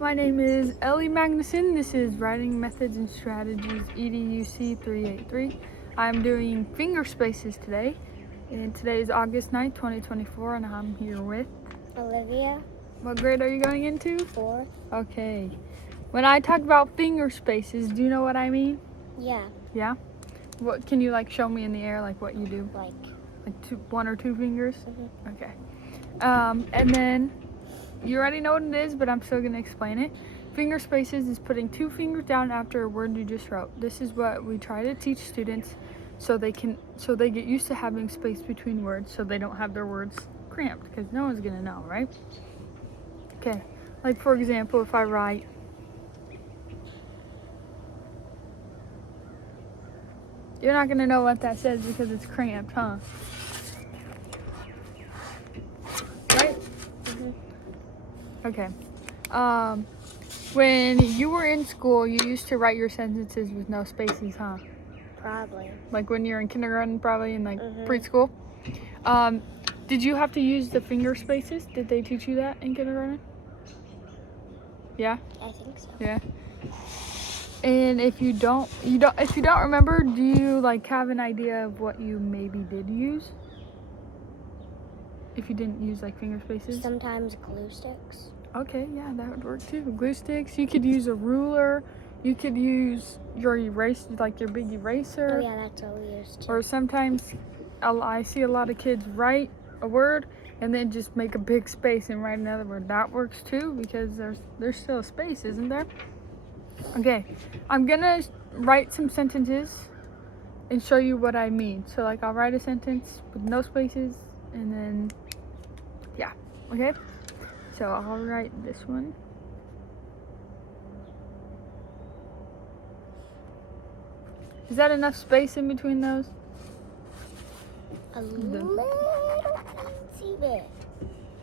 My name is Ellie Magnuson. This is Writing Methods and Strategies EDUC 383. I'm doing finger spaces today, and today is August 9th, 2024, and I'm here with Olivia. What grade are you going into? 4. Okay. When I talk about finger spaces, do you know what I mean? Yeah. Yeah? What can you show me in the air what you do? Like One or two fingers? Mhm. Okay. And then you already know what it is, but I'm still going to explain it. Finger spaces is putting two fingers down after a word you just wrote. This is what we try to teach students so they get used to having space between words so they don't have their words cramped, because no one's going to know, right? Okay. For example, if I write you're not going to know what that says because it's cramped, huh? Right? Mhm. Okay. When you were in school, you used to write your sentences with no spaces, huh? Probably. When you're in kindergarten, probably, in Mhm. preschool. Did you have to use the finger spaces? Did they teach you that in kindergarten? Yeah? I think so. Yeah. And if you don't remember, do you have an idea of what you maybe did use? If you didn't use finger spaces? Sometimes glue sticks. Okay, yeah, that would work too. Glue sticks. You could use a ruler. You could use your eraser, your big eraser. Oh yeah, that's what we used to. Or sometimes I see a lot of kids write a word and then just make a big space and write another word. That works too, because there's still a space, isn't there? Okay, I'm gonna write some sentences and show you what I mean. So I'll write a sentence with no spaces, and then yeah, okay. So I'll write this one. Is that enough space in between those? A little teensy bit.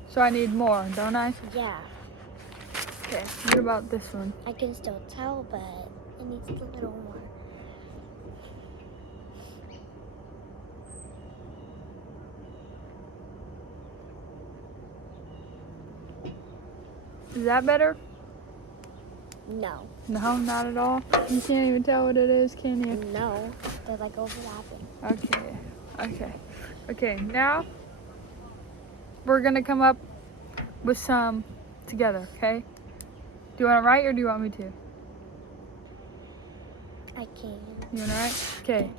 So I need more, don't I? Yeah. Okay, what about this one? I can still tell, but it needs a little more. Is that better? No. No, not at all. You can't even tell what it is, can you? No. They're overlapping. Okay, now we're gonna come up with some together, okay? Do you wanna write or do you want me to? I can. You wanna write? Okay.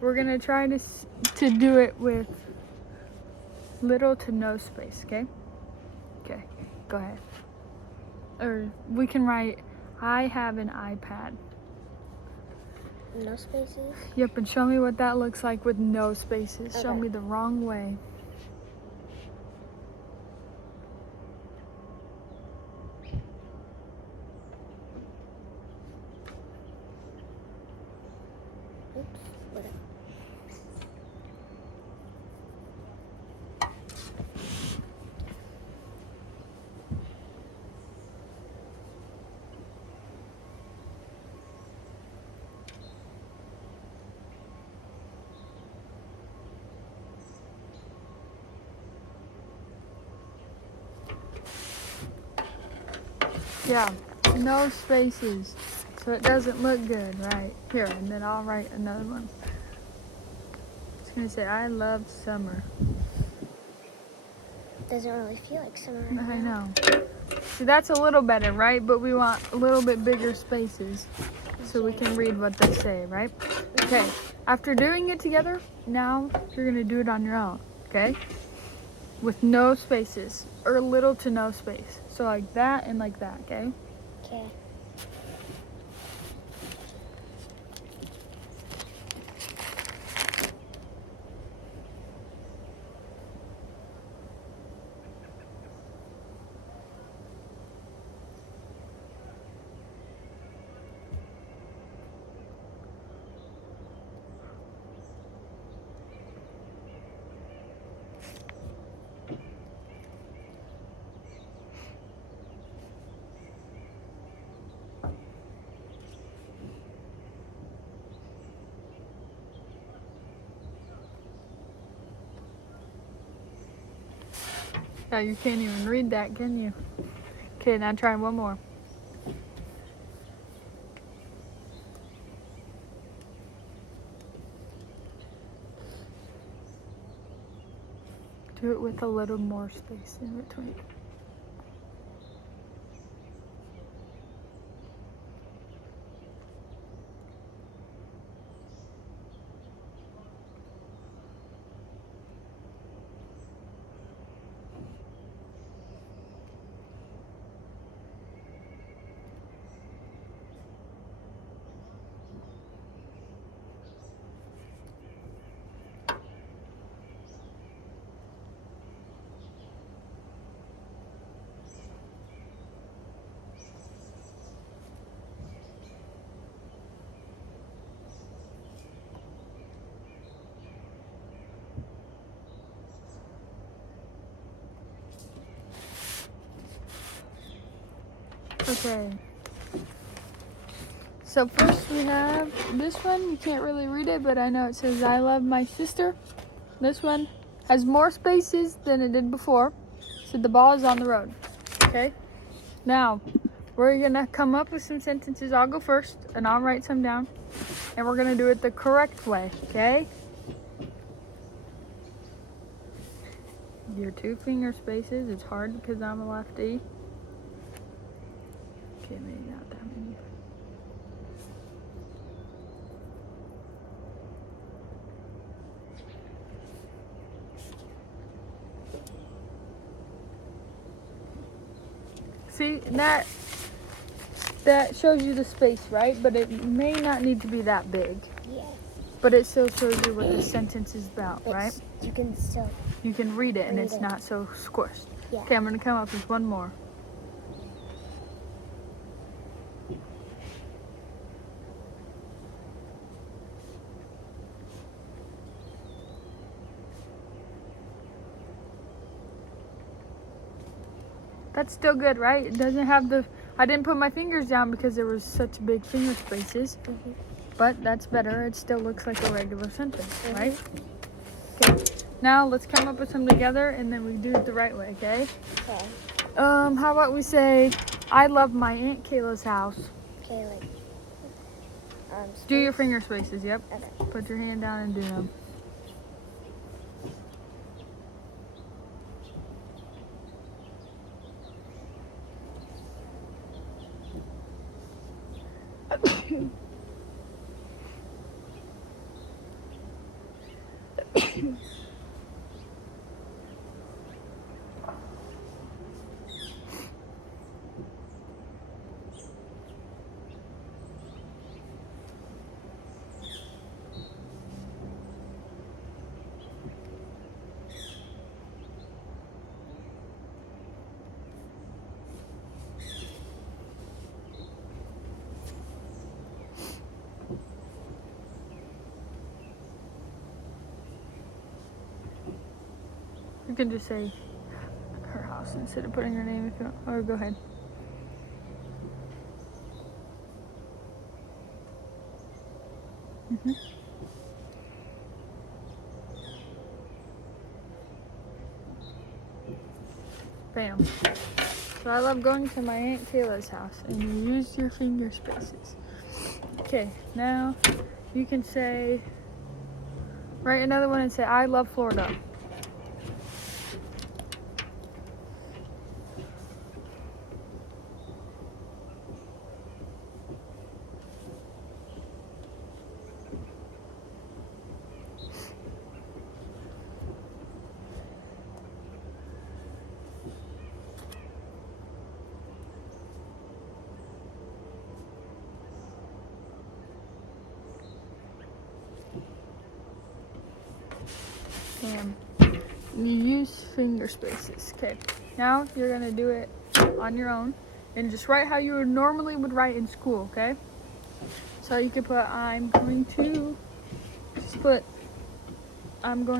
We're gonna try to do it with little to no space, okay? Okay, go ahead. Or we can write, I have an iPad. No spaces? Yep, and show me what that looks like with no spaces. Show Okay. me the wrong way. Oops. Whatever. Yeah, no spaces. So it doesn't look good, right? Here, and then I'll write another one. It's gonna say, I love summer. Doesn't really feel like summer right I now. know. See, that's a little better, right? But we want a little bit bigger spaces so we can read what they say, right? Okay, after doing it together, now you're gonna do it on your own, okay? With no spaces, or little to no space. So like that and like that, okay? Okay. Yeah, you can't even read that, can you? Okay, now try one more. do it with a little more space in between. Okay. So first we have this one. You can't really read it, but I know it says I love my sister. This one has more spaces than it did before. So the ball is on the road. Okay? Now, we're gonna come up with some sentences. I'll go first and I'll write some down. And we're gonna do it the correct way, okay? Your 2 finger spaces. It's hard because I'm a lefty. Okay, maybe not that many. See, that shows you the space, right? But it may not need to be that big. Yes. But it still shows you what the sentence is about, right? You can still. You can read it and Read it's it. not so squished. Yeah. Okay, I'm gonna come up with one more. That's still good, right? It doesn't have I didn't put my fingers down because there was such big finger spaces. Mm-hmm. But that's better. It still looks like a regular sentence, right? Okay. Now let's come up with some together and then we do it the right way, okay? Okay. How about we say, I love my Aunt Kayla's house. Okay, like. Do your space. finger spaces, yep. Okay. Put your hand down and do them. You can just say her house instead of putting her name if you want. Or go ahead. Bam. So I love going to my Aunt Kayla's house and you used your finger spaces. Okay, now you can say, write another one and say, I love Florida. Bam. You use finger spaces. Okay, now you're gonna do it on your own and just write how you normally would write in school, okay? So you could put, I'm going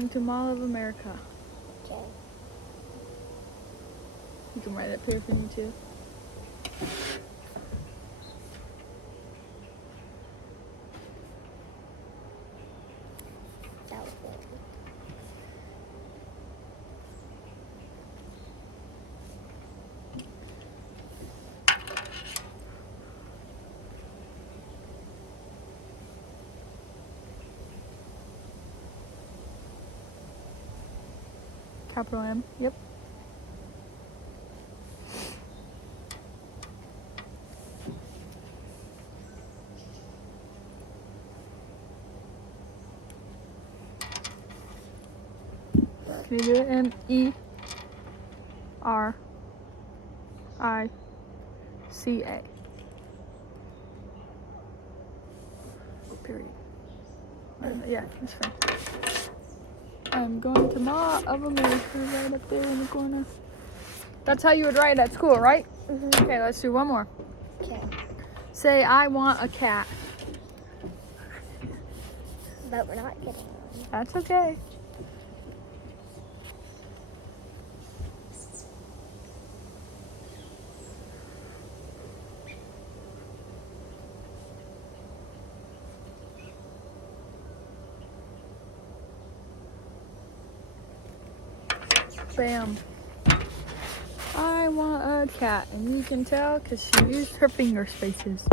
to Mall of America. Okay. You can write it here for me too. That was good. Capital M. Yep. Can you do it? MERICA. Period. Yeah, that's fine. I'm going to Ma of America right up there in the corner. That's how you would write at school, right? Mm-hmm. Okay, let's do one more. Okay. Say, I want a cat. But we're not getting one. That's okay. Bam. I want a cat. And you can tell because she used her finger spaces.